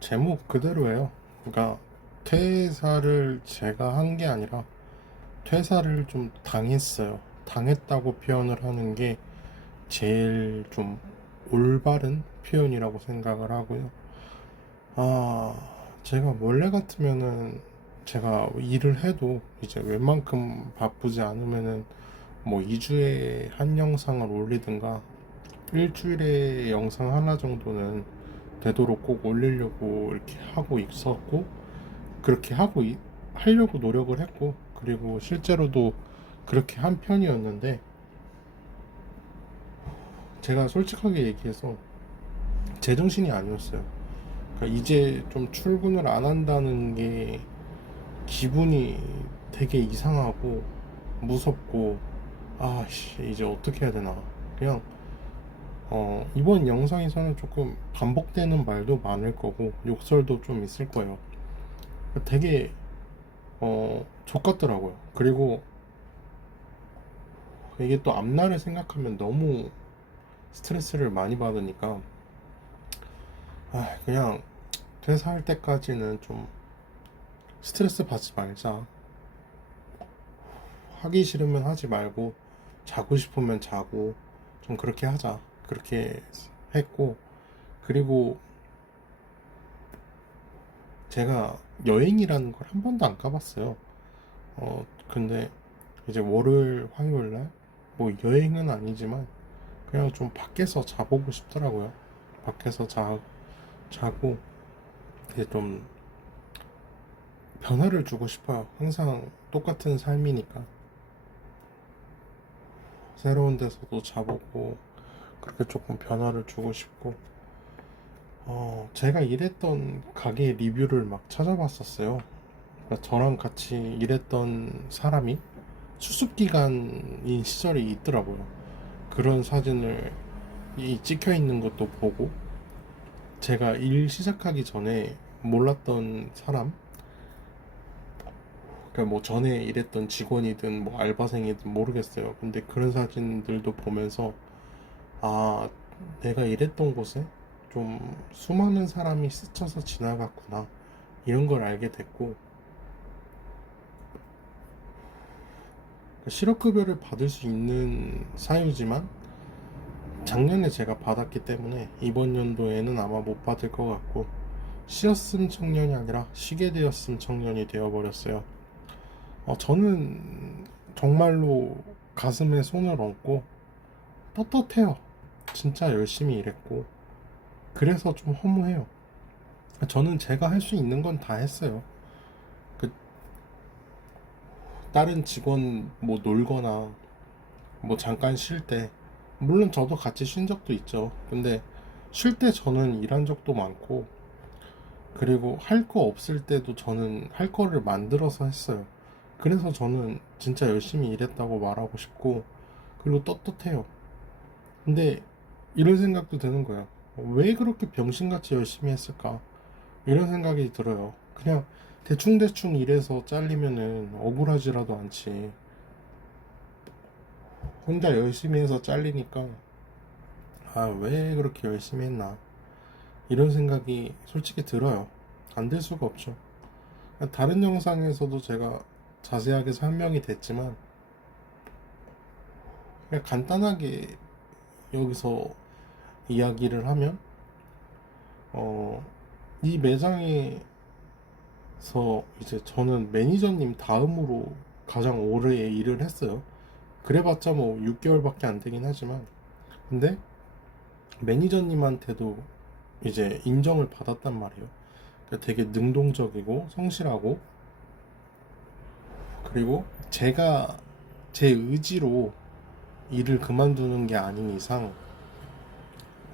제목 그대로예요. 그러니까 퇴사를 제가 한 게 아니라 퇴사를 좀 당했어요. 당했다고 표현을 하는 게 제일 좀 올바른 표현이라고 생각을 하고요. 아, 제가 원래 같으면은 제가 일을 해도 이제 웬만큼 바쁘지 않으면은 뭐 2주에 한 영상을 올리든가 일주일에 영상 하나 정도는 되도록 꼭 올리려고 이렇게 하고 있었고, 그렇게 하려고 노력을 했고, 그리고 실제로도 그렇게 한 편이었는데, 제가 솔직하게 얘기해서 제정신이 아니었어요. 그러니까 이제 좀 출근을 안 한다는 게 기분이 되게 이상하고 무섭고, 아씨 이제 어떻게 해야 되나. 그냥 이번 영상에서는 조금 반복되는 말도 많을 거고 욕설도 좀 있을 거예요. 되게 족같더라고요. 그리고 이게 또 앞날을 생각하면 너무 스트레스를 많이 받으니까 그냥 퇴사할 때까지는 좀 스트레스 받지 말자. 하기 싫으면 하지 말고 자고 싶으면 자고 좀 그렇게 하자. 그렇게 했고, 그리고 제가 여행이라는 걸 한 번도 안 가봤어요. 근데 이제 월요일 화요일 날 뭐 여행은 아니지만 그냥 좀 밖에서 자보고 싶더라고요. 밖에서 자고 이제 좀 변화를 주고 싶어요. 항상 똑같은 삶이니까 새로운 데서도 자보고 그렇게 조금 변화를 주고 싶고, 제가 일했던 가게 리뷰를 막 찾아봤었어요. 그러니까 저랑 같이 일했던 사람이 수습기간인 시절이 있더라고요. 그런 사진을 찍혀 있는 것도 보고, 제가 일 시작하기 전에 몰랐던 사람, 그러니까 뭐 전에 일했던 직원이든 뭐 알바생이든 모르겠어요. 근데 그런 사진들도 보면서 아, 내가 일했던 곳에 좀 수많은 사람이 스쳐서 지나갔구나, 이런 걸 알게 됐고, 실업급여를 받을 수 있는 사유지만 작년에 제가 받았기 때문에 이번 연도에는 아마 못 받을 것 같고, 쉬었음 청년이 아니라 쉬게 되었음 청년이 되어버렸어요. 저는 정말로 가슴에 손을 얹고 떳떳해요. 진짜 열심히 일했고, 그래서 좀 허무해요. 저는 제가 할 수 있는 건 다 했어요. 그 다른 직원 뭐 놀거나 뭐 잠깐 쉴 때, 물론 저도 같이 쉰 적도 있죠. 근데 쉴 때 저는 일한 적도 많고, 그리고 할 거 없을 때도 저는 할 거를 만들어서 했어요. 그래서 저는 진짜 열심히 일했다고 말하고 싶고, 그리고 떳떳해요. 근데 이런 생각도 드는 거예요. 왜 그렇게 병신같이 열심히 했을까? 이런 생각이 들어요. 그냥 대충대충 일해서 잘리면은 억울하지라도 않지. 혼자 열심히 해서 잘리니까, 왜 그렇게 열심히 했나? 이런 생각이 솔직히 들어요. 안 될 수가 없죠. 다른 영상에서도 제가 자세하게 설명이 됐지만, 그냥 간단하게 여기서 이야기를 하면, 어, 이 매장에서 이제 저는 매니저님 다음으로 가장 오래 일을 했어요. 그래봤자 뭐 6개월밖에 안 되긴 하지만, 근데 매니저님한테도 이제 인정을 받았단 말이에요. 그러니까 되게 능동적이고 성실하고, 그리고 제가 제 의지로 일을 그만두는 게 아닌 이상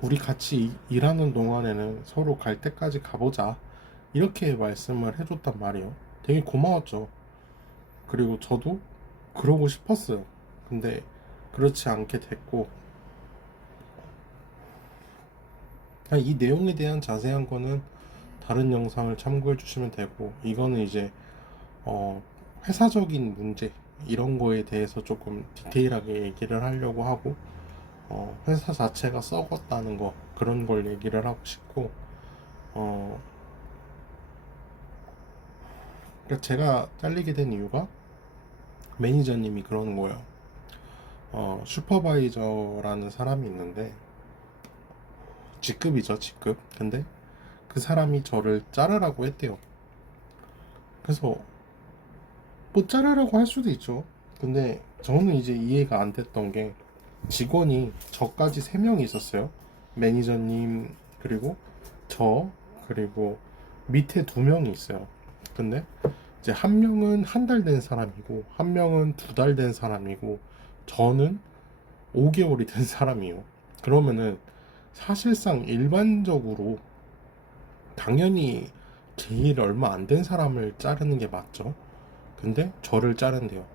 우리 같이 일하는 동안에는 서로 갈 때까지 가보자, 이렇게 말씀을 해줬단 말이에요. 되게 고마웠죠. 그리고 저도 그러고 싶었어요. 근데 그렇지 않게 됐고, 이 내용에 대한 자세한 거는 다른 영상을 참고해 주시면 되고, 이거는 이제 어, 회사적인 문제 이런 거에 대해서 조금 디테일하게 얘기를 하려고 하고, 회사 자체가 썩었다는 거, 그런 걸 얘기를 하고 싶고, 어, 그러니까 제가 잘리게 된 이유가 매니저님이 그러는 거예요. 슈퍼바이저라는 사람이 있는데 직급이죠, 직급. 근데 그 사람이 저를 자르라고 했대요. 그래서 뭐 자르라고 할 수도 있죠. 근데 저는 이제 이해가 안 됐던 게 직원이 저까지 3명이 있었어요. 매니저님 그리고 저 그리고 밑에 2명이 있어요. 근데 이제 한 명은 한 달 된 사람이고 한 명은 2달 된 사람이고 저는 5개월이 된 사람이에요. 그러면은 사실상 일반적으로 당연히 제일 얼마 안 된 사람을 자르는 게 맞죠. 근데 저를 자른대요.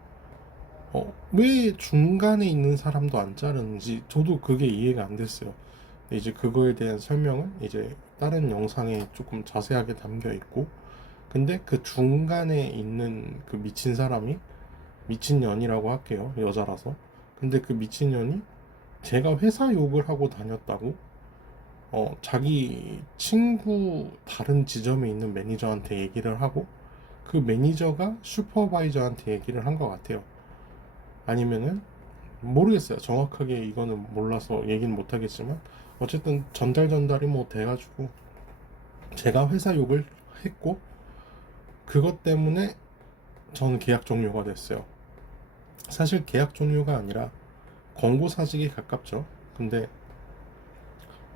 왜 중간에 있는 사람도 안 자르는지 저도 그게 이해가 안 됐어요. 근데 이제 그거에 대한 설명은 이제 다른 영상에 조금 자세하게 담겨 있고, 근데 그 중간에 있는 그 미친 사람이 미친년이라고 할게요. 여자라서. 근데 그 미친년이 제가 회사 욕을 하고 다녔다고 자기 친구 다른 지점에 있는 매니저한테 얘기를 하고 그 매니저가 슈퍼바이저한테 얘기를 한 것 같아요. 아니면은 모르겠어요. 정확하게 이거는 몰라서 얘기는 못하겠지만 어쨌든 전달이 뭐 돼가지고 제가 회사 욕을 했고 그것 때문에 저는 계약 종료가 됐어요. 사실 계약 종료가 아니라 권고 사직에 가깝죠. 근데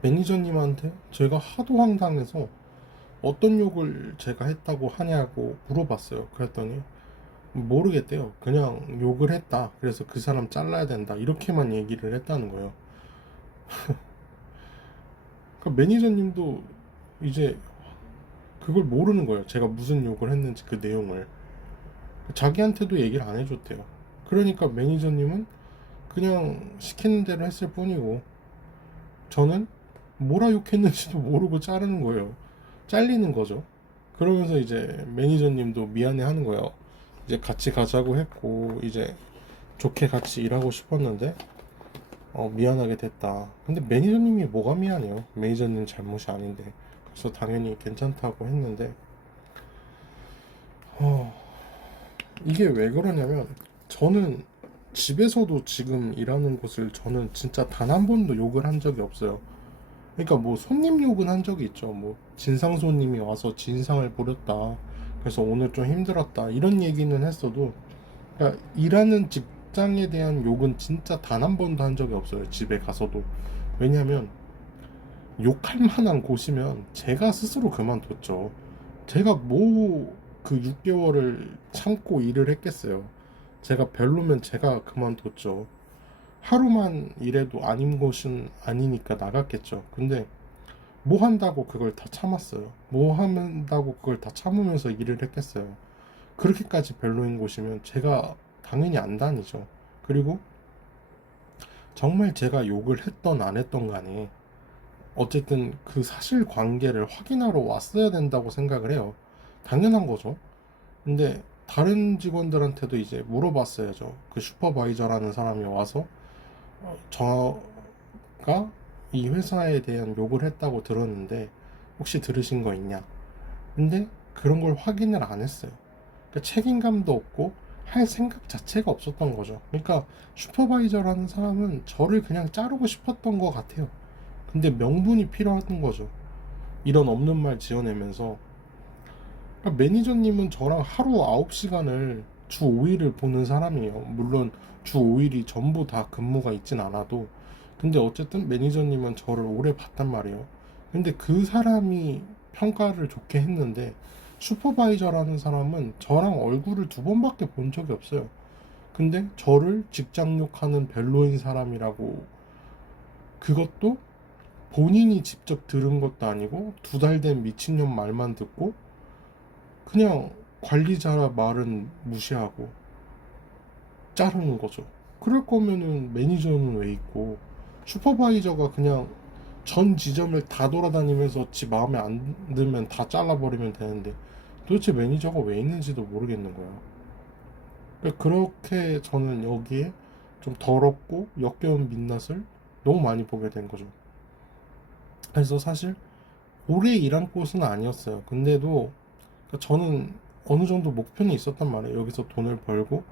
매니저님한테 제가 하도 황당해서 어떤 욕을 제가 했다고 하냐고 물어봤어요. 그랬더니 모르겠대요. 그냥 욕을 했다. 그래서 그 사람 잘라야 된다. 이렇게만 얘기를 했다는 거예요. 그러니까 매니저님도 이제 그걸 모르는 거예요. 제가 무슨 욕을 했는지 그 내용을. 자기한테도 얘기를 안 해줬대요. 그러니까 매니저님은 그냥 시키는 대로 했을 뿐이고 저는 뭐라 욕했는지도 모르고 자르는 거예요. 잘리는 거죠. 그러면서 이제 매니저님도 미안해 하는 거예요. 이제 같이 가자고 했고 이제 좋게 같이 일하고 싶었는데 미안하게 됐다. 근데 매니저님이 뭐가 미안해요? 매니저님 잘못이 아닌데. 그래서 당연히 괜찮다고 했는데 어, 이게 왜 그러냐면 저는 집에서도 지금 일하는 곳을 저는 진짜 단 한 번도 욕을 한 적이 없어요. 그러니까 뭐 손님 욕은 한 적이 있죠. 뭐 진상 손님이 와서 진상을 부렸다. 그래서 오늘 좀 힘들었다. 이런 얘기는 했어도 그러니까 일하는 직장에 대한 욕은 진짜 단 한 번도 한 적이 없어요. 집에 가서도. 왜냐면 욕할 만한 곳이면 제가 스스로 그만뒀죠. 제가 뭐 그 6개월을 참고 일을 했겠어요. 제가 별로면 제가 그만뒀죠. 하루만 일해도 아닌 곳은 아니니까 나갔겠죠. 근데 뭐 한다고 그걸 다 참았어요. 뭐 한다고 그걸 다 참으면서 일을 했겠어요. 그렇게까지 별로인 곳이면 제가 당연히 안 다니죠. 그리고 정말 제가 욕을 했던 안 했던 간에 어쨌든 그 사실 관계를 확인하러 왔어야 된다고 생각을 해요. 당연한 거죠. 근데 다른 직원들한테도 이제 물어봤어야죠. 그 슈퍼바이저라는 사람이 와서 저가 이 회사에 대한 욕을 했다고 들었는데 혹시 들으신 거 있냐? 근데 그런 걸 확인을 안 했어요. 그러니까 책임감도 없고 할 생각 자체가 없었던 거죠. 그러니까 슈퍼바이저라는 사람은 저를 그냥 자르고 싶었던 것 같아요. 근데 명분이 필요한 거죠. 이런 없는 말 지어내면서 그러니까 매니저님은 저랑 하루 9시간을 주 5일을 보는 사람이에요. 물론 주 5일이 전부 다 근무가 있진 않아도 근데 어쨌든 매니저님은 저를 오래 봤단 말이에요. 근데 그 사람이 평가를 좋게 했는데 슈퍼바이저라는 사람은 저랑 얼굴을 2번밖에 본 적이 없어요. 근데 저를 직장 욕하는 별로인 사람이라고 그것도 본인이 직접 들은 것도 아니고 2달 된 미친년 말만 듣고 그냥 관리자 말은 무시하고 자르는 거죠. 그럴 거면은 매니저는 왜 있고 슈퍼바이저가 그냥 전 지점을 다 돌아다니면서 지 마음에 안 들면 다 잘라버리면 되는데 도대체 매니저가 왜 있는지도 모르겠는 거야. 그러니까 그렇게 저는 여기에 좀 더럽고 역겨운 민낯을 너무 많이 보게 된 거죠. 그래서 사실 오래 일한 곳은 아니었어요. 근데도 그러니까 저는 어느 정도 목표는 있었단 말이에요. 여기서 돈을 벌고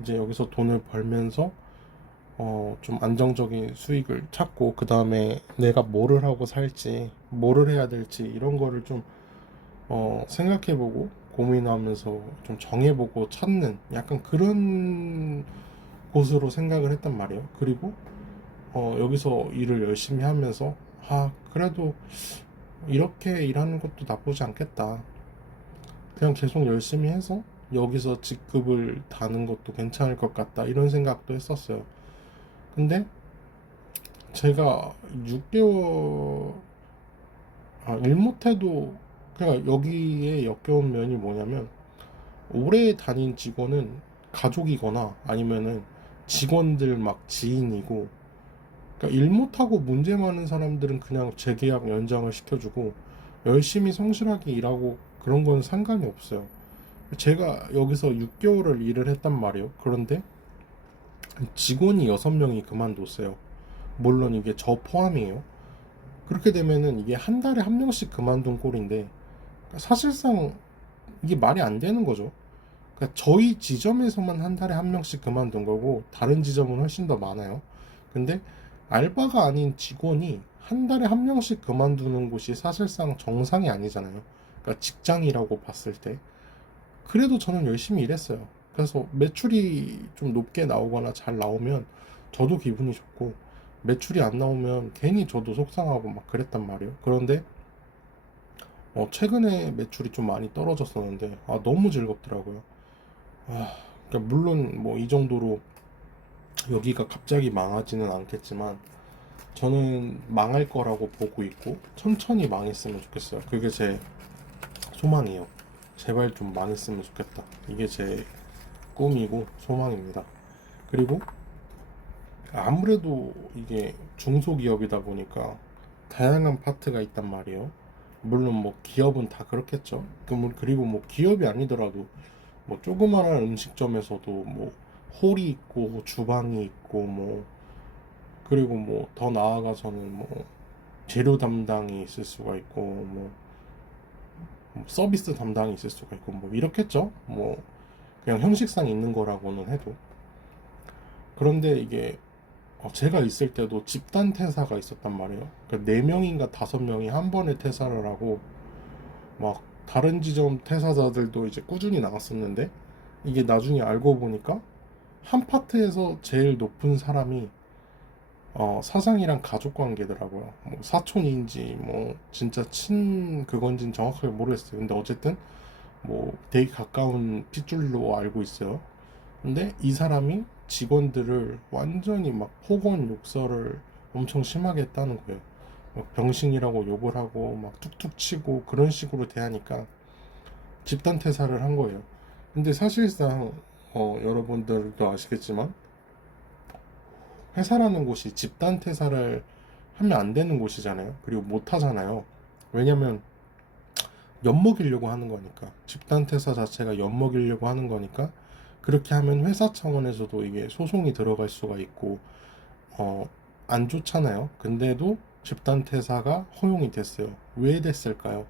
이제 여기서 돈을 벌면서 좀 안정적인 수익을 찾고 그 다음에 내가 뭐를 하고 살지 뭐를 해야 될지 이런 거를 좀 생각해보고 고민하면서 좀 정해보고 찾는 약간 그런 곳으로 생각을 했단 말이에요. 그리고 여기서 일을 열심히 하면서 그래도 이렇게 일하는 것도 나쁘지 않겠다. 그냥 계속 열심히 해서 여기서 직급을 다는 것도 괜찮을 것 같다. 이런 생각도 했었어요. 근데 제가 6개월 일 못해도 그러니까 여기에 역겨운 면이 뭐냐면 오래 다닌 직원은 가족이거나 아니면은 직원들 막 지인이고 그러니까 일 못하고 문제 많은 사람들은 그냥 재계약 연장을 시켜주고 열심히 성실하게 일하고 그런 건 상관이 없어요. 제가 여기서 6개월을 일을 했단 말이에요. 그런데 직원이 6명이 그만뒀어요. 물론 이게 저 포함이에요. 그렇게 되면은 이게 한 달에 한 명씩 그만둔 꼴인데 사실상 이게 말이 안 되는 거죠. 그러니까 저희 지점에서만 한 달에 한 명씩 그만둔 거고 다른 지점은 훨씬 더 많아요. 근데 알바가 아닌 직원이 한 달에 한 명씩 그만두는 곳이 사실상 정상이 아니잖아요. 그러니까 직장이라고 봤을 때. 그래도 저는 열심히 일했어요. 그래서 매출이 좀 높게 나오거나 잘 나오면 저도 기분이 좋고 매출이 안 나오면 괜히 저도 속상하고 막 그랬단 말이에요. 그런데 최근에 매출이 좀 많이 떨어졌었는데 너무 즐겁더라고요. 그러니까 물론 뭐 이 정도로 여기가 갑자기 망하지는 않겠지만 저는 망할 거라고 보고 있고 천천히 망했으면 좋겠어요. 그게 제 소망이에요. 제발 좀 망했으면 좋겠다. 이게 제 꿈이고 소망입니다. 그리고 아무래도 이게 중소기업이다 보니까 다양한 파트가 있단 말이에요. 물론 뭐 기업은 다 그렇겠죠. 그리고 뭐 기업이 아니더라도 뭐 조그마한 음식점에서도 뭐 홀이 있고 주방이 있고 뭐 그리고 뭐 더 나아가서는 뭐 재료 담당이 있을 수가 있고 뭐 서비스 담당이 있을 수가 있고 뭐 이렇겠죠. 뭐 그냥 형식상 있는 거라고는 해도 그런데 이게 제가 있을 때도 집단 퇴사가 있었단 말이에요. 그러니까 4명인가 5명이 한 번에 퇴사를 하고 막 다른 지점 퇴사자들도 이제 꾸준히 나왔었는데 이게 나중에 알고 보니까 한 파트에서 제일 높은 사람이 사장이랑 가족 관계더라고요. 뭐 사촌인지 뭐 진짜 친 그건지는 정확하게 모르겠어요. 근데 어쨌든 뭐 되게 가까운 핏줄로 알고 있어요. 근데 이 사람이 직원들을 완전히 막 폭언 욕설을 엄청 심하게 했다는 거예요. 막 병신이라고 욕을 하고 막 툭툭 치고 그런 식으로 대하니까 집단 퇴사를 한 거예요. 근데 사실상 여러분들도 아시겠지만 회사라는 곳이 집단 퇴사를 하면 안 되는 곳이잖아요. 그리고 못 하잖아요. 왜냐면 엿먹이려고 하는 거니까. 집단 퇴사 자체가 엿먹이려고 하는 거니까 그렇게 하면 회사 차원에서도 이게 소송이 들어갈 수가 있고 어, 안 좋잖아요. 근데도 집단 퇴사가 허용이 됐어요. 왜 됐을까요?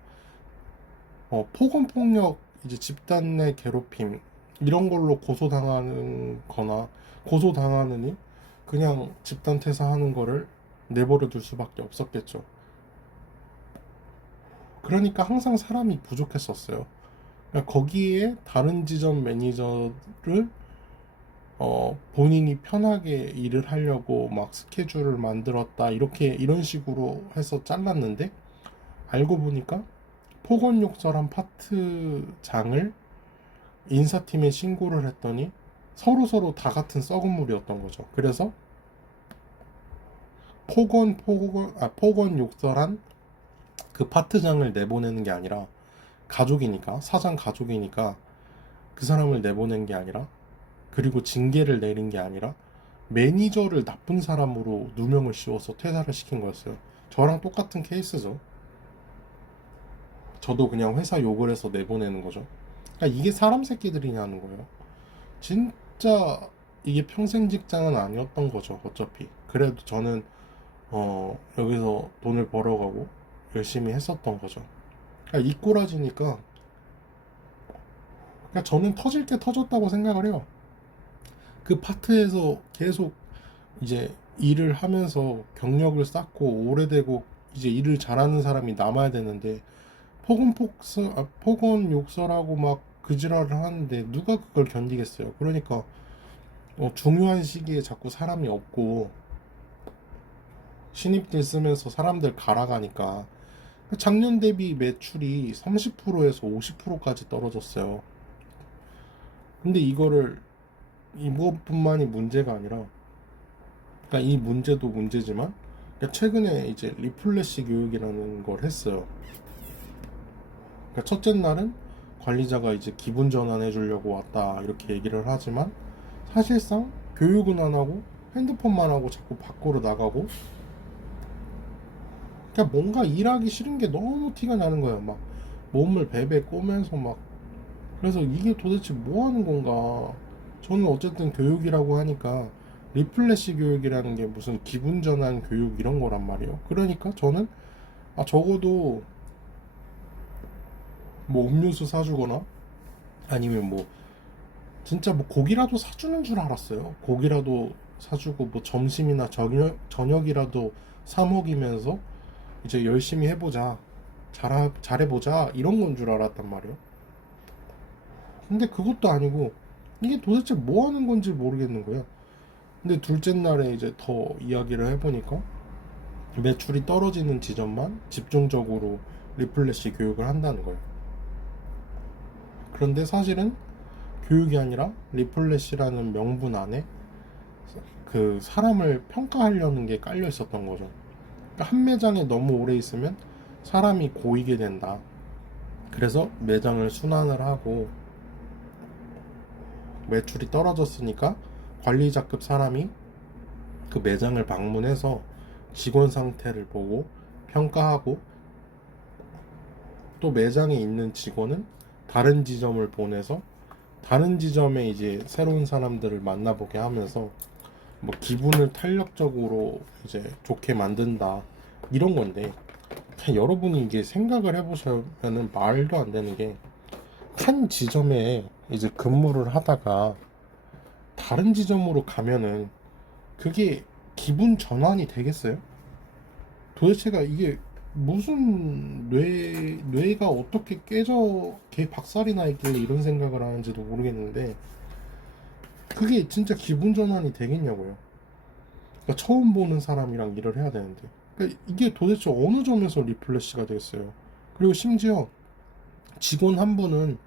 폭언 폭력 이제 집단 내 괴롭힘 이런 걸로 고소당하는 거나 고소당하느니 그냥 집단 퇴사하는 거를 내버려 둘 수밖에 없었겠죠. 그러니까 항상 사람이 부족했었어요. 그러니까 거기에 다른 지점 매니저를 본인이 편하게 일을 하려고 막 스케줄을 만들었다 이렇게 이런 식으로 해서 잘랐는데 알고 보니까 폭언 욕설한 파트장을 인사팀에 신고를 했더니 서로 다 같은 썩은 물이었던 거죠. 그래서 폭언 욕설한 그 파트장을 내보내는 게 아니라 가족이니까 사장 가족이니까 그 사람을 내보낸 게 아니라 그리고 징계를 내린 게 아니라 매니저를 나쁜 사람으로 누명을 씌워서 퇴사를 시킨 거였어요. 저랑 똑같은 케이스죠. 저도 그냥 회사 욕을 해서 내보내는 거죠. 그러니까 이게 사람 새끼들이냐는 거예요. 진짜 이게 평생 직장은 아니었던 거죠. 어차피. 그래도 저는 여기서 돈을 벌어가고 열심히 했었던 거죠. 그러니까 이 꼬라지니까 그러니까 저는 터질 게 터졌다고 생각을 해요. 그 파트에서 계속 이제 일을 하면서 경력을 쌓고 오래되고 이제 일을 잘하는 사람이 남아야 되는데 폭언 욕설하고 막 그지랄을 하는데 누가 그걸 견디겠어요. 그러니까 중요한 시기에 자꾸 사람이 없고 신입들 쓰면서 사람들 갈아가니까 작년 대비 매출이 30%에서 50%까지 떨어졌어요. 근데 이거를 이것뿐만이 문제가 아니라, 그러니까 이 문제도 문제지만, 그러니까 최근에 이제 리플래시 교육이라는 걸 했어요. 그러니까 첫째 날은 관리자가 이제 기분 전환해 주려고 왔다 이렇게 얘기를 하지만 사실상 교육은 안 하고 핸드폰만 하고 자꾸 밖으로 나가고, 그러니까 뭔가 일하기 싫은 게 너무 티가 나는 거예요. 막 몸을 베베 꼬면서 막. 그래서 이게 도대체 뭐 하는 건가. 저는 어쨌든 교육이라고 하니까 리플래시 교육이라는 게 무슨 기분 전환 교육 이런 거란 말이에요. 그러니까 저는 적어도 뭐 음료수 사주거나 아니면 뭐 진짜 뭐 고기라도 사주는 줄 알았어요. 고기라도 사주고 뭐 점심이나 저녁이라도 사 먹이면서 이제 열심히 해보자, 잘해보자 이런 건 줄 알았단 말이에요. 근데 그것도 아니고 이게 도대체 뭐 하는 건지 모르겠는 거예요. 근데 둘째 날에 이제 더 이야기를 해보니까 매출이 떨어지는 지점만 집중적으로 리플래시 교육을 한다는 거예요. 그런데 사실은 교육이 아니라 리플래시라는 명분 안에 그 사람을 평가하려는 게 깔려 있었던 거죠. 그러니까 한 매장에 너무 오래 있으면 사람이 고이게 된다. 그래서 매장을 순환을 하고 매출이 떨어졌으니까 관리자급 사람이 그 매장을 방문해서 직원 상태를 보고 평가하고, 또 매장에 있는 직원은 다른 지점을 보내서 다른 지점에 이제 새로운 사람들을 만나보게 하면서 뭐 기분을 탄력적으로 이제 좋게 만든다 이런 건데, 여러분이 이게 생각을 해보시면은 말도 안 되는 게, 한 지점에 이제 근무를 하다가 다른 지점으로 가면은 그게 기분 전환이 되겠어요? 도대체가 이게 무슨 뇌가 어떻게 깨져 개 박살이 나 있길래 이런 생각을 하는지도 모르겠는데 그게 진짜 기분 전환이 되겠냐고요. 그러니까 처음 보는 사람이랑 일을 해야 되는데, 그러니까 이게 도대체 어느 점에서 리플래시가 되겠어요. 그리고 심지어 직원 한 분은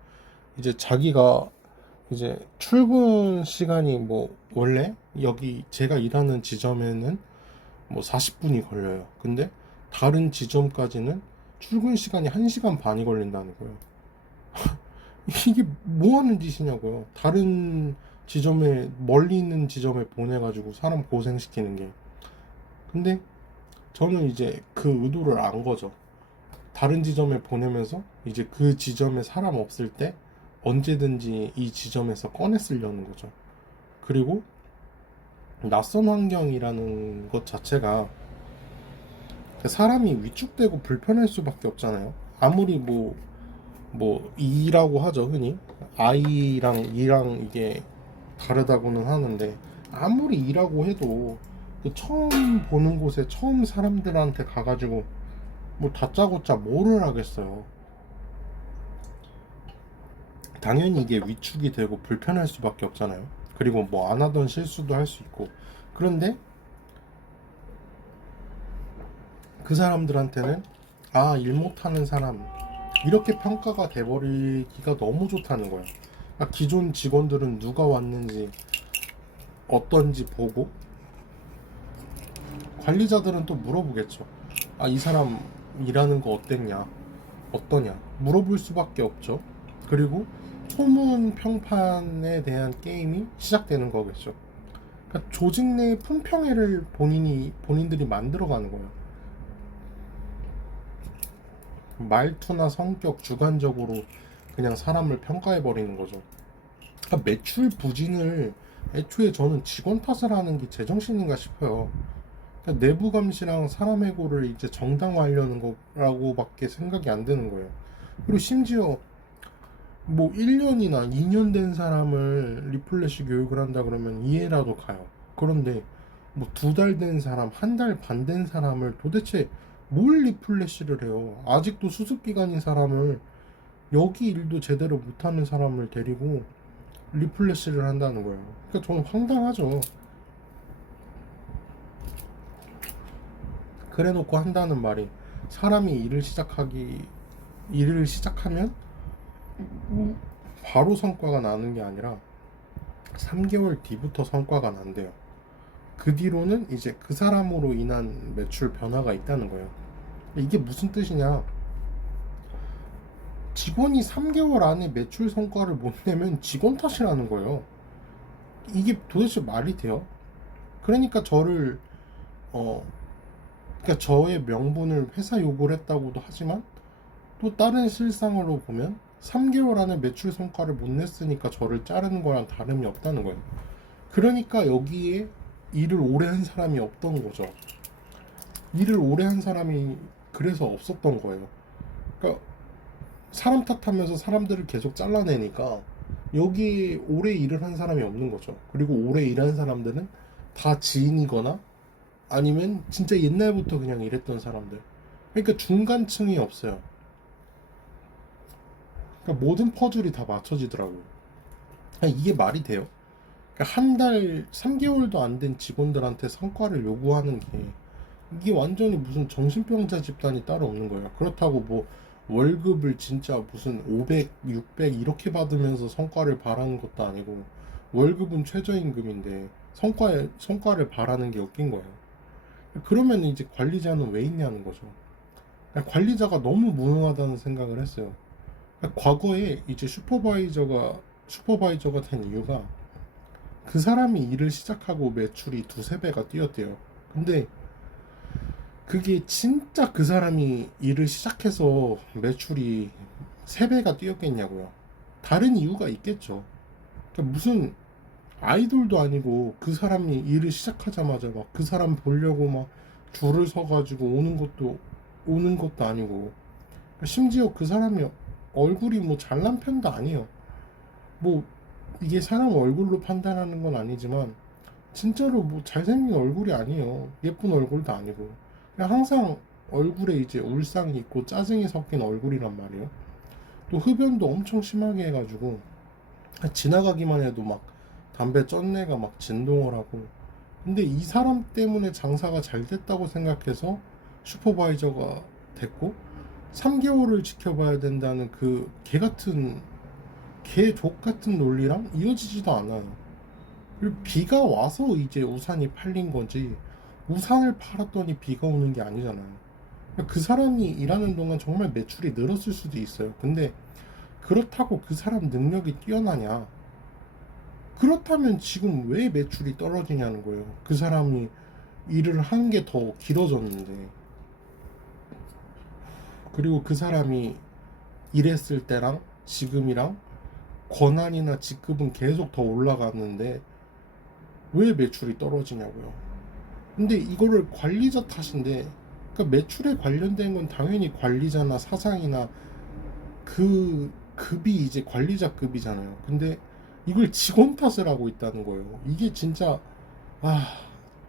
이제 자기가 이제 출근 시간이 뭐 원래 여기 제가 일하는 지점에는 뭐 40분이 걸려요. 근데 다른 지점까지는 출근 시간이 1시간 반이 걸린다는 거예요. 이게 뭐 하는 짓이냐고요. 다른 지점에 멀리 있는 지점에 보내가지고 사람 고생시키는 게. 근데 저는 이제 그 의도를 안 거죠. 다른 지점에 보내면서 이제 그 지점에 사람 없을 때 언제든지 이 지점에서 꺼내 쓰려는 거죠. 그리고 낯선 환경이라는 것 자체가 사람이 위축되고 불편할 수밖에 없잖아요. 아무리 뭐 이라고 하죠, 흔히. 아이랑 이랑 이게 다르다고는 하는데 아무리 이라고 해도 그 처음 보는 곳에 처음 사람들한테 가가지고 뭐 다짜고짜 뭐를 하겠어요. 당연히 이게 위축이 되고 불편할 수밖에 없잖아요. 그리고 뭐 안 하던 실수도 할 수 있고. 그런데 그 사람들한테는 일 못하는 사람 이렇게 평가가 돼버리기가 너무 좋다는 거예요. 그러니까 기존 직원들은 누가 왔는지 어떤지 보고 관리자들은 또 물어보겠죠. 이 사람 일하는 거 어땠냐, 어떠냐 물어볼 수밖에 없죠. 그리고 소문 평판에 대한 게임이 시작되는 거겠죠. 그러니까 조직 내 품평회를 본인들이 만들어가는 거예요. 말투나 성격 주관적으로 그냥 사람을 평가해 버리는 거죠. 그러니까 매출 부진을 애초에 저는 직원 탓을 하는 게 제정신인가 싶어요. 그러니까 내부 감시랑 사람 해고를 이제 정당화하려는 거라고밖에 생각이 안 드는 거예요. 그리고 심지어 뭐 1년이나 2년 된 사람을 리플래시 교육을 한다 그러면 이해라도 가요. 그런데 뭐 2달 된 사람, 1달 반 된 사람을 도대체 뭘 리플래시를 해요? 아직도 수습 기간인 사람을, 여기 일도 제대로 못하는 사람을 데리고 리플래시를 한다는 거예요. 그러니까 저는 황당하죠. 그래 놓고 한다는 말이, 사람이 일을 시작하면 바로 성과가 나는 게 아니라 3개월 뒤부터 성과가 난대요. 그 뒤로는 이제 그 사람으로 인한 매출 변화가 있다는 거예요. 이게 무슨 뜻이냐? 직원이 3개월 안에 매출 성과를 못 내면 직원 탓이라는 거예요. 이게 도대체 말이 돼요? 그러니까 어, 그러니까 저의 명분을 회사 요구를 했다고도 하지만, 또 다른 실상으로 보면 3개월 안에 매출 성과를 못 냈으니까 저를 자르는 거랑 다름이 없다는 거예요. 그러니까 여기에 일을 오래 한 사람이 없던 거죠. 일을 오래 한 사람이 그래서 없었던 거예요. 그러니까 사람 탓하면서 사람들을 계속 잘라내니까 여기 오래 일을 한 사람이 없는 거죠. 그리고 오래 일한 사람들은 다 지인이거나 아니면 진짜 옛날부터 그냥 일했던 사람들. 그러니까 중간층이 없어요. 그러니까 모든 퍼즐이 다 맞춰지더라고요. 이게 말이 돼요? 그러니까 한 달, 3개월도 안 된 직원들한테 성과를 요구하는 게, 이게 완전히 무슨 정신병자 집단이 따로 없는 거예요. 그렇다고 뭐 월급을 진짜 무슨 500, 600 이렇게 받으면서 성과를 바라는 것도 아니고, 월급은 최저임금인데 성과를 바라는 게 웃긴 거예요. 그러면 이제 관리자는 왜 있냐는 거죠. 관리자가 너무 무능하다는 생각을 했어요. 과거에 이제 슈퍼바이저가 된 이유가, 그 사람이 일을 시작하고 매출이 두세 배가 뛰었대요. 근데 그게 진짜 그 사람이 일을 시작해서 매출이 세 배가 뛰었겠냐고요. 다른 이유가 있겠죠. 그러니까 무슨 아이돌도 아니고 그 사람이 일을 시작하자마자 막 그 사람 보려고 막 줄을 서가지고 오는 것도 아니고, 심지어 그 사람이 얼굴이 뭐 잘난 편도 아니에요. 뭐 이게 사람 얼굴로 판단하는 건 아니지만 진짜로 뭐 잘생긴 얼굴이 아니에요. 예쁜 얼굴도 아니고 그냥 항상 얼굴에 이제 울상이 있고 짜증이 섞인 얼굴이란 말이에요. 또 흡연도 엄청 심하게 해가지고 지나가기만 해도 막 담배 쩐내가 막 진동을 하고. 근데 이 사람 때문에 장사가 잘 됐다고 생각해서 슈퍼바이저가 됐고, 3개월을 지켜봐야 된다는 그 개족 같은 논리랑 이어지지도 않아요. 그리고 비가 와서 이제 우산이 팔린 거지, 우산을 팔았더니 비가 오는 게 아니잖아요. 그 사람이 일하는 동안 정말 매출이 늘었을 수도 있어요. 근데 그렇다고 그 사람 능력이 뛰어나냐? 그렇다면 지금 왜 매출이 떨어지냐는 거예요. 그 사람이 일을 한 게 더 길어졌는데. 그리고 그 사람이 일했을 때랑 지금이랑 권한이나 직급은 계속 더 올라갔는데 왜 매출이 떨어지냐고요. 근데 이거를 관리자 탓인데, 그러니까 매출에 관련된 건 당연히 관리자나 사장이나 그 급이 이제 관리자급이잖아요. 근데 이걸 직원 탓을 하고 있다는 거예요. 이게 진짜, 아,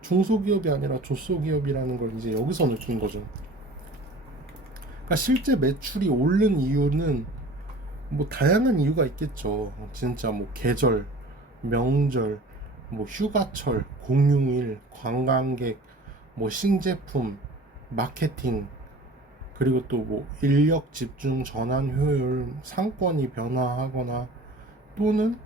중소기업이 아니라 조소기업이라는 걸 이제 여기서 느낀 거죠. 그러니까 실제 매출이 오른 이유는 뭐 다양한 이유가 있겠죠. 진짜 뭐 계절, 명절, 뭐 휴가철, 공휴일, 관광객, 뭐 신제품, 마케팅, 그리고 또 뭐 인력 집중 전환 효율, 상권이 변화하거나, 또는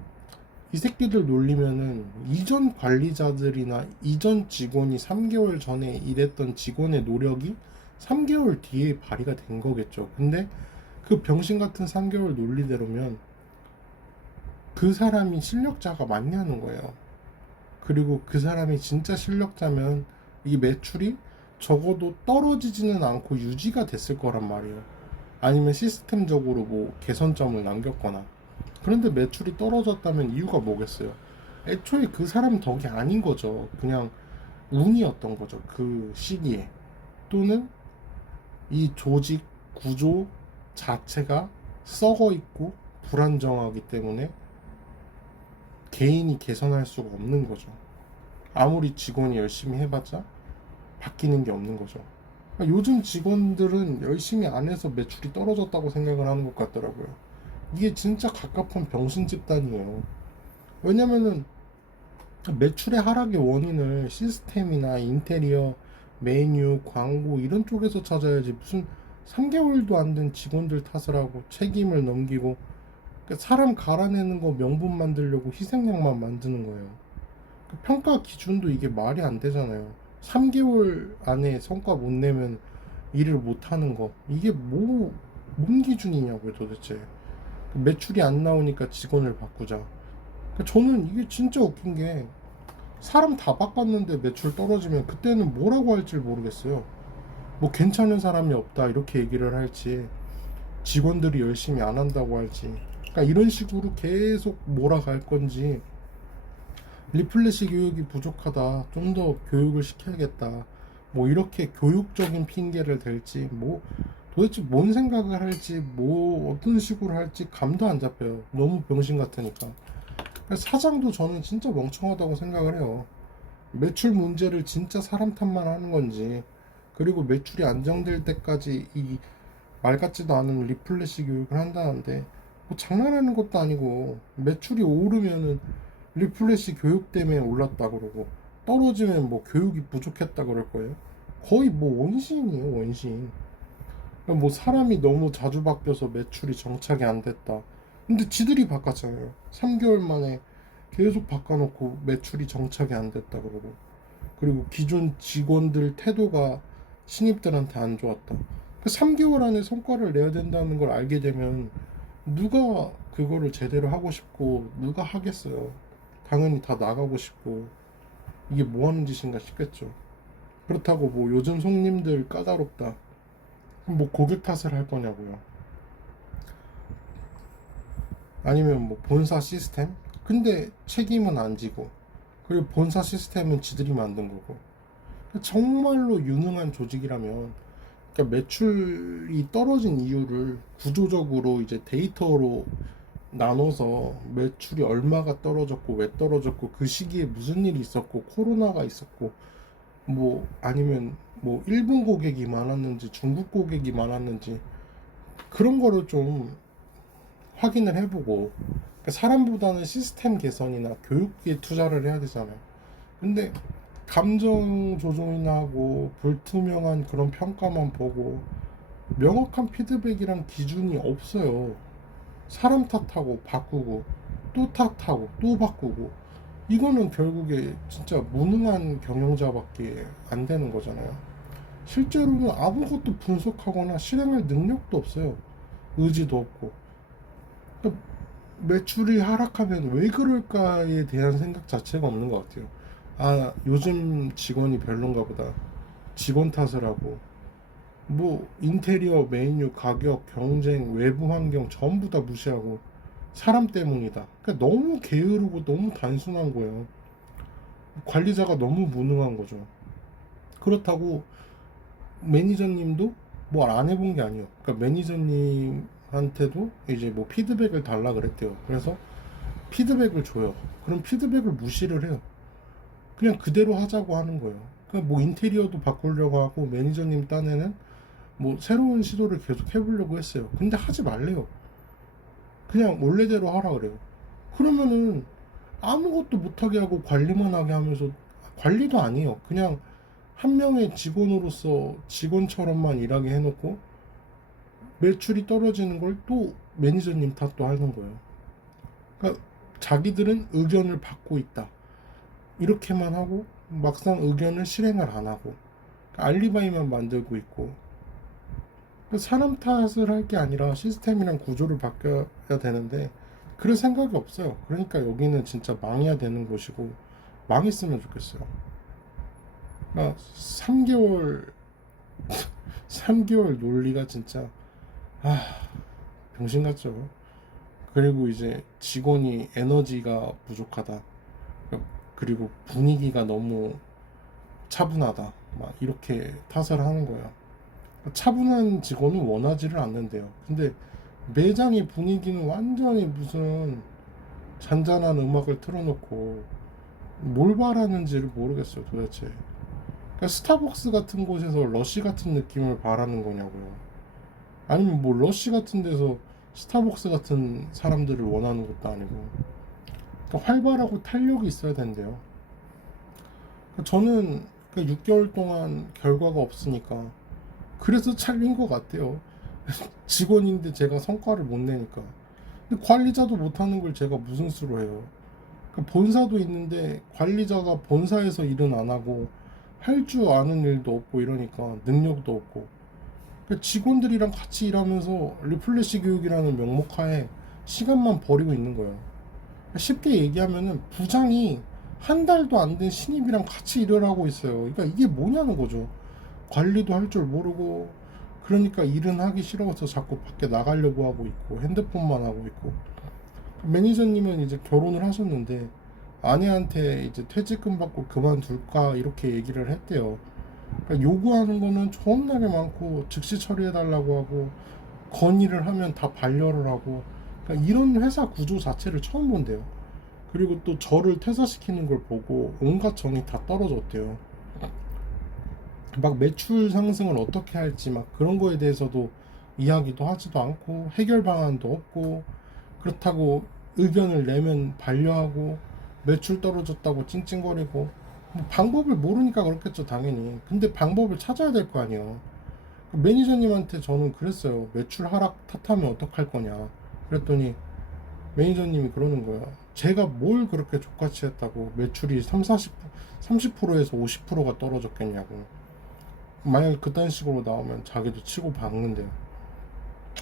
이 새끼들 놀리면은 이전 관리자들이나 이전 직원이 3개월 전에 일했던 직원의 노력이 3개월 뒤에 발휘가 된 거겠죠. 근데 그 병신 같은 3개월 논리대로면 그 사람이 실력자가 맞냐는 거예요. 그리고 그 사람이 진짜 실력자면 이 매출이 적어도 떨어지지는 않고 유지가 됐을 거란 말이에요. 아니면 시스템적으로 뭐 개선점을 남겼거나. 그런데 매출이 떨어졌다면 이유가 뭐겠어요? 애초에 그 사람 덕이 아닌 거죠. 그냥 운이었던 거죠. 그 시기에. 또는 이 조직 구조 자체가 썩어 있고 불안정하기 때문에 개인이 개선할 수가 없는 거죠. 아무리 직원이 열심히 해봤자 바뀌는 게 없는 거죠. 그러니까 요즘 직원들은 열심히 안 해서 매출이 떨어졌다고 생각을 하는 것 같더라고요. 이게 진짜 갑갑한 병신 집단이에요. 왜냐면은 매출의 하락의 원인을 시스템이나 인테리어, 메뉴, 광고 이런 쪽에서 찾아야지 무슨 3개월도 안 된 직원들 탓을 하고 책임을 넘기고 그러니까 사람 갈아내는 거 명분 만들려고 희생양만 만드는 거예요. 그 평가 기준도 이게 말이 안 되잖아요. 3개월 안에 성과 못 내면 일을 못 하는 거 이게 뭔 기준이냐고요 도대체. 매출이 안 나오니까 직원을 바꾸자. 그러니까 저는 이게 진짜 웃긴 게 사람 다 바꿨는데 매출 떨어지면 그때는 뭐라고 할지 모르겠어요. 뭐 괜찮은 사람이 없다 이렇게 얘기를 할지 직원들이 열심히 안 한다고 할지 그러니까 이런 식으로 계속 몰아갈 건지 리플래시 교육이 부족하다 좀 더 교육을 시켜야겠다 뭐 이렇게 교육적인 핑계를 댈지 뭐 도대체 뭔 생각을 할지 뭐 어떤 식으로 할지 감도 안 잡혀요. 너무 병신 같으니까. 사장도 저는 진짜 멍청하다고 생각을 해요. 매출 문제를 진짜 사람 탓만 하는 건지 그리고 매출이 안정될 때까지 이 말 같지도 않은 리플래시 교육을 한다는데 뭐 장난하는 것도 아니고 매출이 오르면은 리플래시 교육 때문에 올랐다 그러고 떨어지면 뭐 교육이 부족했다 그럴 거예요. 거의 뭐 원시인이에요 원시인. 뭐 사람이 너무 자주 바뀌어서 매출이 정착이 안 됐다. 근데 지들이 바꿨잖아요. 3개월 만에 계속 바꿔놓고 매출이 정착이 안 됐다 그러고 그리고 기존 직원들 태도가 신입들한테 안 좋았다. 그 3개월 안에 성과를 내야 된다는 걸 알게 되면 누가 그거를 제대로 하고 싶고 누가 하겠어요. 당연히 다 나가고 싶고 이게 뭐 하는 짓인가 싶겠죠. 그렇다고 뭐 요즘 손님들 까다롭다. 뭐 고객 탓을 할 거냐고요. 아니면 뭐 본사 시스템? 근데 책임은 안 지고 그리고 본사 시스템은 지들이 만든 거고 정말로 유능한 조직이라면 그러니까 매출이 떨어진 이유를 구조적으로 이제 데이터로 나눠서 매출이 얼마가 떨어졌고 왜 떨어졌고 그 시기에 무슨 일이 있었고 코로나가 있었고 뭐 아니면 뭐 일본 고객이 많았는지 중국 고객이 많았는지 그런 거를 좀 확인을 해보고 그러니까 사람보다는 시스템 개선이나 교육에 투자를 해야 되잖아요. 근데 감정 조종이나 하고 불투명한 그런 평가만 보고 명확한 피드백이란 기준이 없어요. 사람 탓하고 바꾸고 또 탓하고 또 바꾸고 이거는 결국에 진짜 무능한 경영자밖에 안 되는 거잖아요. 실제로는 아무것도 분석하거나 실행할 능력도 없어요. 의지도 없고. 그러니까 매출이 하락하면 왜 그럴까에 대한 생각 자체가 없는 것 같아요. 아, 요즘 직원이 별론가 보다. 직원 탓을 하고, 뭐, 인테리어, 메뉴, 가격, 경쟁, 외부 환경 전부 다 무시하고, 사람 때문이다. 그러니까 너무 게으르고 너무 단순한 거예요. 관리자가 너무 무능한 거죠. 그렇다고 매니저님도 뭘 안 해본 게 아니에요. 그러니까 매니저님한테도 이제 뭐 피드백을 달라 그랬대요. 그래서 피드백을 줘요. 그럼 피드백을 무시를 해요. 그냥 그대로 하자고 하는 거예요. 그러니까 뭐 인테리어도 바꾸려고 하고 매니저님 딴에는 뭐 새로운 시도를 계속 해보려고 했어요. 근데 하지 말래요. 그냥 원래대로 하라 그래요. 그러면은 아무것도 못하게 하고 관리만 하게 하면서 관리도 아니에요. 그냥 한 명의 직원으로서 직원처럼만 일하게 해놓고 매출이 떨어지는 걸 또 매니저님 탓도 하는 거예요. 그러니까 자기들은 의견을 받고 있다. 이렇게만 하고 막상 의견을 실행을 안 하고 그러니까 알리바이만 만들고 있고 그러니까 사람 탓을 할 게 아니라 시스템이랑 구조를 바뀌어야 되는데 그럴 생각이 없어요. 그러니까 여기는 진짜 망해야 되는 곳이고 망했으면 좋겠어요. 그러니까 3개월 3개월 논리가 진짜 아 병신 같죠. 그리고 이제 직원이 에너지가 부족하다. 그리고 분위기가 너무 차분하다. 막 이렇게 탓을 하는 거예요. 차분한 직원은 원하지를 않는데요. 근데 매장의 분위기는 완전히 무슨 잔잔한 음악을 틀어놓고 뭘 바라는지를 모르겠어요 도대체. 그러니까 스타벅스 같은 곳에서 러쉬 같은 느낌을 바라는 거냐고요. 아니면 뭐 러쉬 같은 데서 스타벅스 같은 사람들을 원하는 것도 아니고. 그러니까 활발하고 탄력이 있어야 된대요. 그러니까 저는 6개월 동안 결과가 없으니까 그래서 잘린 것 같아요. 직원인데 제가 성과를 못 내니까. 근데 관리자도 못하는 걸 제가 무슨 수로 해요. 그러니까 본사도 있는데 관리자가 본사에서 일은 안 하고 할 줄 아는 일도 없고 이러니까 능력도 없고. 그러니까 직원들이랑 같이 일하면서 리플래시 교육이라는 명목하에 시간만 버리고 있는 거예요. 쉽게 얘기하면은 부장이 한 달도 안 된 신입이랑 같이 일을 하고 있어요. 그러니까 이게 뭐냐는 거죠. 관리도 할 줄 모르고, 그러니까 일은 하기 싫어서 자꾸 밖에 나가려고 하고 있고 핸드폰만 하고 있고. 매니저님은 이제 결혼을 하셨는데 아내한테 이제 퇴직금 받고 그만둘까 이렇게 얘기를 했대요. 그러니까 요구하는 거는 존나게 많고 즉시 처리해 달라고 하고 건의를 하면 다 반려를 하고. 그러니까 이런 회사 구조 자체를 처음 본대요. 그리고 또 저를 퇴사시키는 걸 보고 온갖 정이 다 떨어졌대요. 막 매출 상승을 어떻게 할지 막 그런 거에 대해서도 이야기도 하지도 않고 해결 방안도 없고, 그렇다고 의견을 내면 반려하고 매출 떨어졌다고 찡찡거리고. 뭐 방법을 모르니까 그렇겠죠 당연히. 근데 방법을 찾아야 될 거 아니에요. 매니저님한테 저는 그랬어요. 매출 하락 탓하면 어떡할 거냐 그랬더니 매니저님이 그러는 거야. 제가 뭘 그렇게 족같이 했다고 매출이 30%에서 50%가 떨어졌겠냐고. 만약에 그딴 식으로 나오면 자기도 치고 박는데요.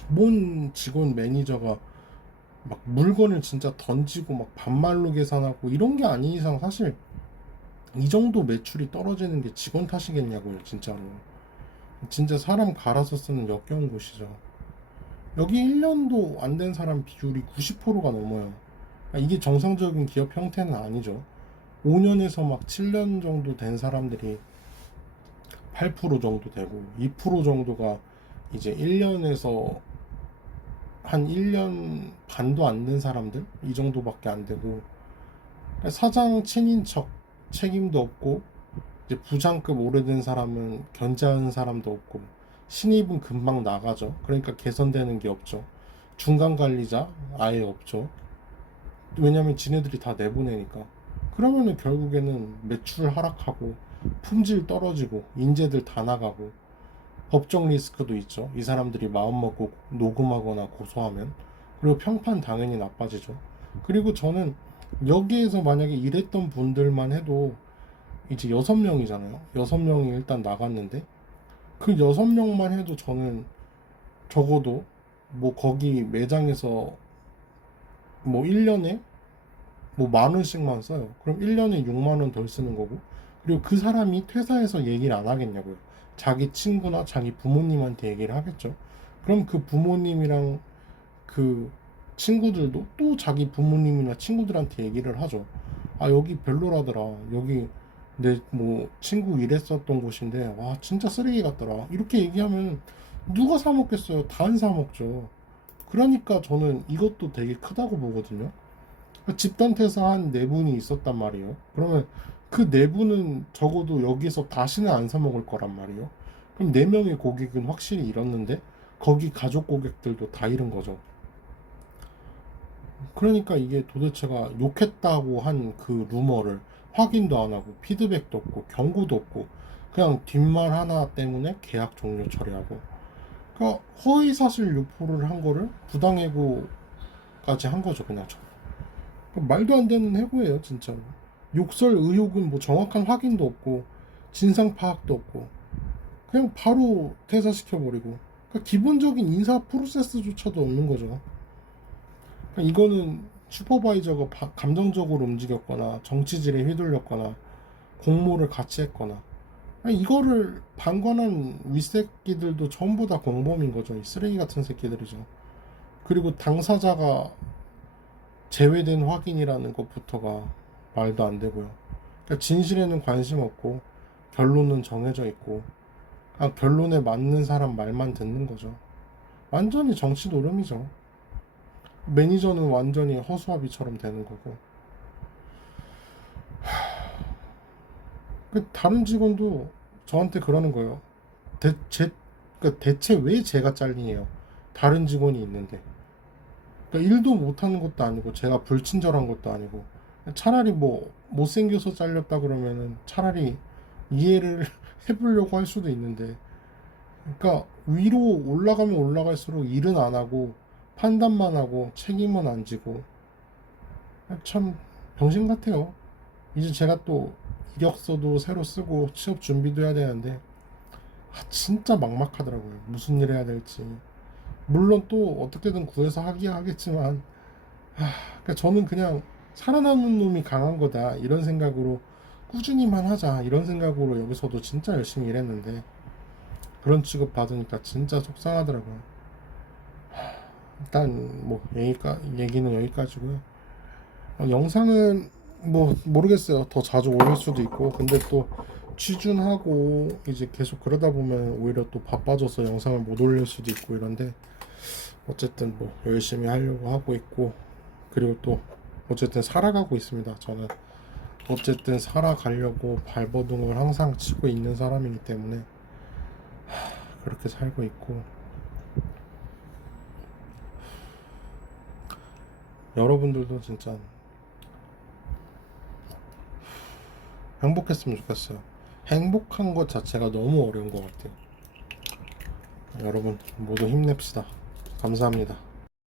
뭔 직원 매니저가 막 물건을 진짜 던지고 막 반말로 계산하고 이런 게 아닌 이상 사실 이 정도 매출이 떨어지는 게 직원 탓이겠냐고요 진짜로. 진짜 사람 갈아서 쓰는 역겨운 곳이죠. 여기 1년도 안 된 사람 비율이 90%가 넘어요. 이게 정상적인 기업 형태는 아니죠. 5년에서 막 7년 정도 된 사람들이 8% 정도 되고 2% 정도가 이제 1년에서 한 1년 반도 안 된 사람들 이 정도밖에 안 되고. 사장 친인척 책임도 없고 이제 부장급 오래된 사람은 견제하는 사람도 없고 신입은 금방 나가죠. 그러니까 개선되는 게 없죠. 중간 관리자 아예 없죠. 왜냐면 지네들이 다 내보내니까. 그러면은 결국에는 매출 하락하고 품질 떨어지고 인재들 다 나가고 법적 리스크도 있죠. 이 사람들이 마음먹고 녹음하거나 고소하면. 그리고 평판 당연히 나빠지죠. 그리고 저는 여기에서 만약에 일했던 분들만 해도 이제 6명이잖아요. 6명이 일단 나갔는데 그 6명만 해도 저는 적어도 뭐 거기 매장에서 뭐 1년에 뭐 10,000원씩만 써요. 그럼 1년에 6만 원 덜 쓰는 거고. 그리고 그 사람이 퇴사해서 얘기를 안 하겠냐고요. 자기 친구나 자기 부모님한테 얘기를 하겠죠. 그럼 그 부모님이랑 그 친구들도 또 자기 부모님이나 친구들한테 얘기를 하죠. 아 여기 별로라더라. 여기 내 뭐 친구 일했었던 곳인데 와 진짜 쓰레기 같더라. 이렇게 얘기하면 누가 사 먹겠어요? 다 안 사 먹죠. 그러니까 저는 이것도 되게 크다고 보거든요. 집단 퇴사 한 4분이 있었단 말이에요. 그러면 그 4분은 적어도 여기서 다시는 안 사 먹을 거란 말이에요. 그럼 4명의 고객은 확실히 잃었는데 거기 가족 고객들도 다 잃은 거죠. 그러니까 이게 도대체가 욕했다고 한 그 루머를 확인도 안 하고 피드백도 없고 경고도 없고 그냥 뒷말 하나 때문에 계약 종료 처리하고. 그러니까 허위사실 유포를 한 거를 부당해고까지 한 거죠 그냥. 말도 안 되는 해고예요 진짜로. 욕설 의혹은 뭐 정확한 확인도 없고 진상 파악도 없고 그냥 바로 퇴사시켜버리고. 그러니까 기본적인 인사 프로세스조차도 없는 거죠. 그러니까 이거는 슈퍼바이저가 감정적으로 움직였거나 정치질에 휘둘렸거나 공모를 같이 했거나. 이거를 방관한 윗새끼들도 전부 다 공범인 거죠. 이 쓰레기 같은 새끼들이죠. 그리고 당사자가 제외된 확인이라는 것부터가 말도 안 되고요. 그러니까 진실에는 관심 없고 결론은 정해져 있고 결론에 맞는 사람 말만 듣는 거죠. 완전히 정치 노름이죠. 매니저는 완전히 허수아비처럼 되는 거고. 다른 직원도 저한테 그러는 거예요. 대체 왜 제가 잘리냐요. 다른 직원이 있는데. 일도 못하는 것도 아니고 제가 불친절한 것도 아니고 차라리 뭐 못생겨서 잘렸다 그러면은 차라리 이해를 해보려고 할 수도 있는데, 그러니까 위로 올라가면 올라갈수록 일은 안 하고 판단만 하고 책임은 안 지고 참 병신 같아요. 이제 제가 또 이력서도 새로 쓰고 취업 준비도 해야 되는데 진짜 막막하더라고요. 무슨 일 해야 될지. 물론 또 어떻게든 구해서 하기야 하겠지만 그러니까 저는 그냥 살아남는 놈이 강한 거다 이런 생각으로 꾸준히만 하자 이런 생각으로 여기서도 진짜 열심히 일했는데 그런 취급 받으니까 진짜 속상하더라고요. 일단 뭐 얘기는 여기까지고요. 영상은 뭐 모르겠어요. 더 자주 올릴 수도 있고, 근데 또 취준하고 이제 계속 그러다 보면 오히려 또 바빠져서 영상을 못 올릴 수도 있고 이런데, 어쨌든 뭐 열심히 하려고 하고 있고, 그리고 또 어쨌든 살아가고 있습니다. 저는 어쨌든 살아가려고 발버둥을 항상 치고 있는 사람이기 때문에 그렇게 살고 있고, 여러분들도 진짜 행복했으면 좋겠어요. 행복한 것 자체가 너무 어려운 것 같아요. 여러분 모두 힘냅시다. 감사합니다.